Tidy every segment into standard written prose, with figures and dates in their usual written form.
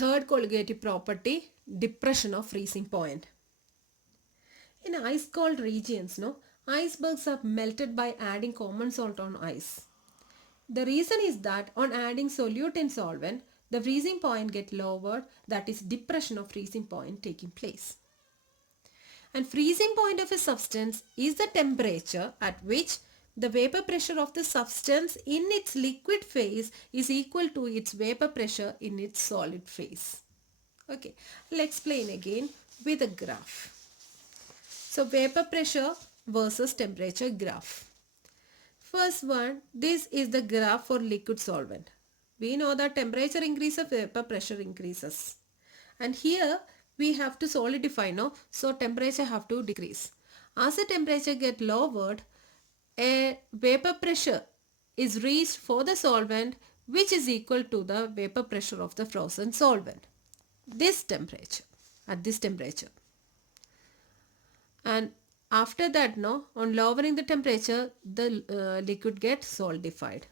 Third colligative property, depression of freezing point. In ice cold regions, icebergs are melted by adding common salt on ice. The reason is that on adding solute in solvent, the freezing point get lowered, that is depression of freezing point taking place. And freezing point of a substance is the temperature at which the vapor pressure of the substance in its liquid phase is equal to its vapor pressure in its solid phase. Okay, I'll explain again with a graph. So vapor pressure versus temperature graph. First one, this is the graph for liquid solvent. We know that temperature increases, vapor pressure increases. And here we have to solidify, so temperature have to decrease. As the temperature get lowered, a vapor pressure is reached for the solvent which is equal to the vapor pressure of the frozen solvent. This temperature, at this temperature. And after that, on lowering the temperature, the liquid gets solidified.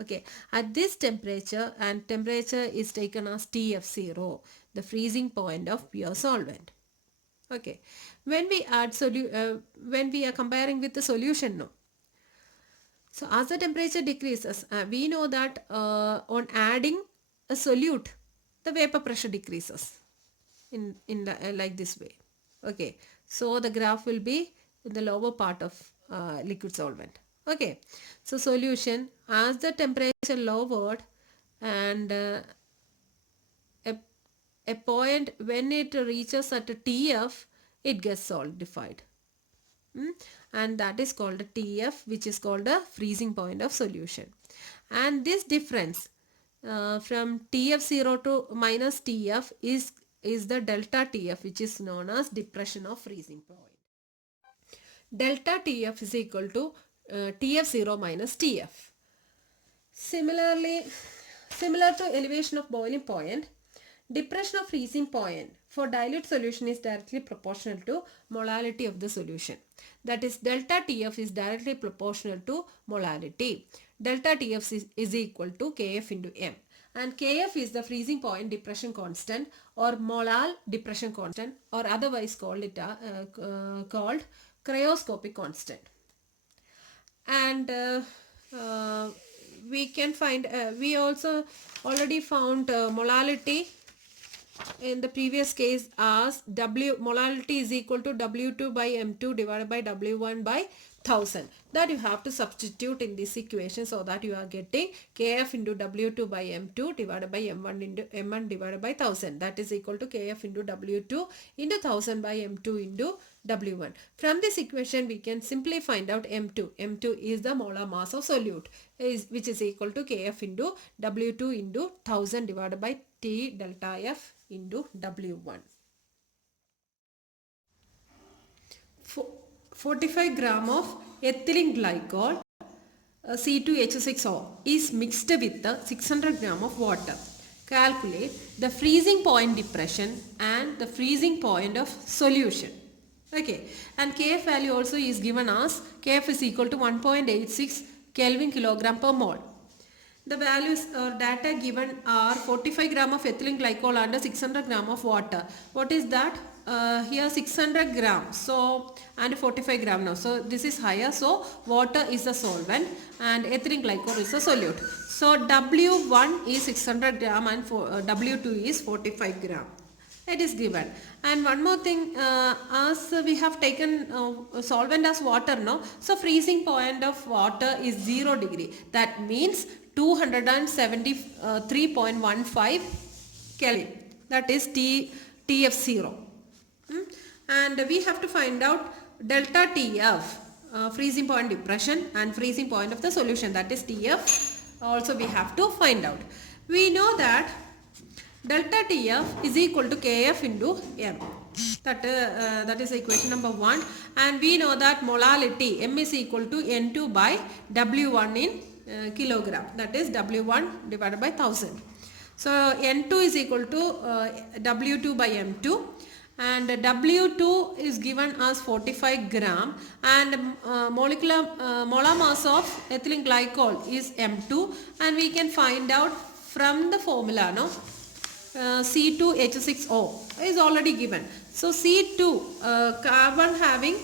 Okay, at this temperature, and temperature is taken as TF0, the freezing point of pure solvent. Okay, when we add when we are comparing with the solution, so as the temperature decreases, we know that on adding a solute, the vapor pressure decreases in the, like this way. Okay, so the graph will be in the lower part of liquid solvent. Okay, so solution, as the temperature lowered and a point when it reaches at a TF, it gets solidified. And that is called a TF, which is called a freezing point of solution. And this difference from TF0 to minus TF is the delta TF, which is known as depression of freezing point. Delta TF is equal to TF0 minus TF. Similarly, similar to elevation of boiling point, depression of freezing point for dilute solution is directly proportional to molality of the solution. That is, delta TF is directly proportional to molality. Delta TF is equal to Kf into m. And Kf is the freezing point depression constant or molal depression constant, or otherwise called cryoscopic constant. And we can find, we also already found molality in the previous case as molality is equal to W2 by M2 divided by W1 by 1000. That you have to substitute in this equation, so that you are getting Kf into W2 by M2 divided by M1 into M1 divided by 1000. That is equal to Kf into W2 into 1000 by M2 into W1. From this equation we can simply find out M2. M2 is the molar mass of solute, which is equal to Kf into W2 into 1000 divided by T delta F into W1. 45 gram of ethylene glycol C2H6O is mixed with 600 gram of water. Calculate the freezing point depression and the freezing point of solution. Okay, and Kf value also is given as Kf is equal to 1.86 Kelvin kilogram per mole. The values or data given are 45 gram of ethylene glycol and 600 gram of water. What is that? Here 600 grams, so, and 45 gram now. So this is higher. So water is the solvent and ethylene glycol is the solute. So W1 is 600 gram and W2 is 45 gram. It is given. And one more thing, as we have taken solvent as water, so freezing point of water is 0 degree. That means 273.15 Kelvin. That is TF0. And we have to find out delta TF, freezing point depression, and freezing point of the solution, that is TF. Also we have to find out. We know that delta TF is equal to Kf into m. That is equation number 1. And we know that molality m is equal to N2 by W1 in kilogram. That is W1 divided by 1000. So N2 is equal to W2 by M2. And W2 is given as 45 gram, and molar mass of ethylene glycol is M2, and we can find out from the formula, C2H6O is already given. So C2, carbon having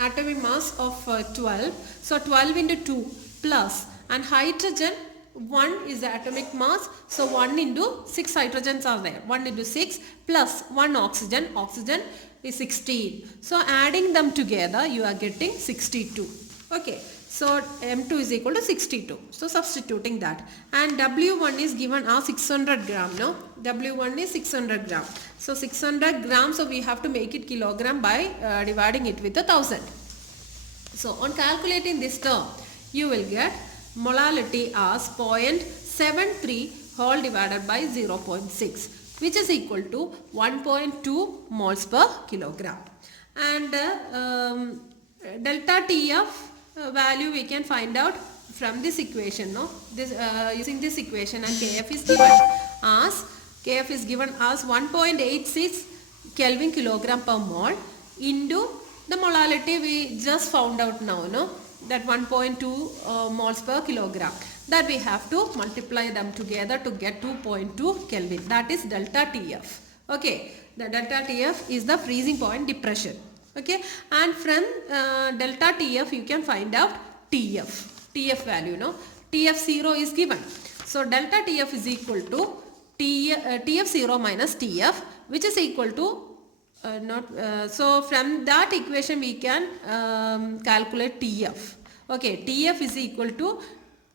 atomic mass of 12. So 12 into 2 plus, and hydrogen 1 is the atomic mass. So 1 into 6 hydrogens are there. 1 into 6 plus 1 oxygen. Oxygen is 16. So adding them together you are getting 62. Okay. So M2 is equal to 62. So substituting that, and W1 is given as 600 gram. No, W1 is 600 gram. So 600 grams. So we have to make it kilogram by dividing it with 1000. So on calculating this term, you will get molality as 0.73 whole divided by 0.6, which is equal to 1.2 moles per kilogram. And delta TF value we can find out from this equation. No, this using this equation, and KF is given as 1.86 Kelvin kilogram per mole into the molality we just found out now. No, that 1.2 moles per kilogram. That we have to multiply them together to get 2.2 Kelvin. That is delta TF. Okay, the delta TF is the freezing point depression. Okay, and from delta TF you can find out TF value. No, TF0 is given. So delta TF is equal to TF0 minus TF, which is equal to so from that equation we can calculate TF. Okay, TF is equal to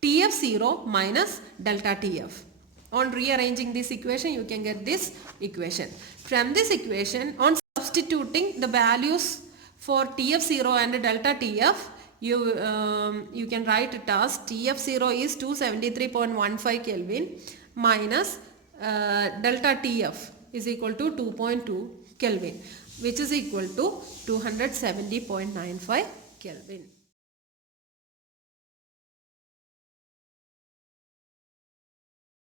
TF0 minus delta TF. On rearranging this equation you can get this equation. From this equation, on substituting the values for TF0 and delta TF, you can write it as TF0 is 273.15 Kelvin minus delta TF is equal to 2.2 Kelvin, which is equal to 270.95 Kelvin.